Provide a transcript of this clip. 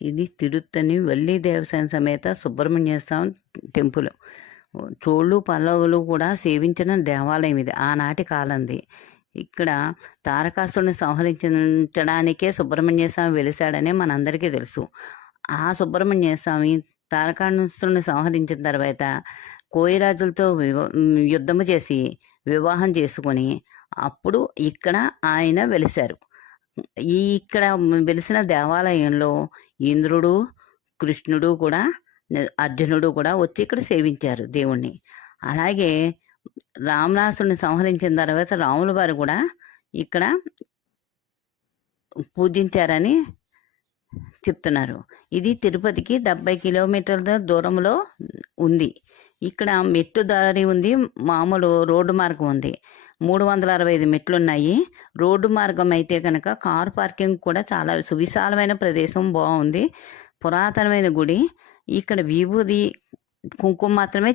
ఇది తిరుత్తని వల్లి దేవసేన సమేత సుబ్రహ్మణ్య స్వామి టెంపుల్. చోళ్ళు పల్లవులు కూడా సేవించిన దేవాలయం ఇది. ఆనాటి కాలంది. ఇక్కడ తారకాసురుని సంహరించడానికే సుబ్రహ్మణ్య స్వామి వెలిశాడని మనందరికీ తెలుసు. ఆ సుబ్రహ్మణ్య స్వామి తారకాసురుని సంహరించిన తర్వాత కోయిరాజులతో యుద్ధము చేసి వివాహం చేసుకొని అప్పుడు ఇక్కడ ఆయన వెలిశారు. ఇక్కడ వెలిసిన దేవాలయంలో ఇంద్రుడు, కృష్ణుడు కూడా, అర్జునుడు కూడా వచ్చి ఇక్కడ సేవించారు దేవుణ్ణి. అలాగే రావణాసురుని సంహరించిన తర్వాత రాముల వారు కూడా ఇక్కడ పూజించారని చెప్తున్నారు. ఇది తిరుపతికి 70 కిలోమీటర్ల దూరంలో ఉంది. ఇక్కడ మెట్టు దారి ఉంది, మామూలు రోడ్డు మార్గం ఉంది. 365 మెట్లు ఉన్నాయి. రోడ్డు మార్గం అయితే కనుక కార్ పార్కింగ్ కూడా చాలా సువిశాలమైన ప్రదేశం, బాగుంది. పురాతనమైన గుడి. ఇక్కడ విభూది కుంకుమ మాత్రమే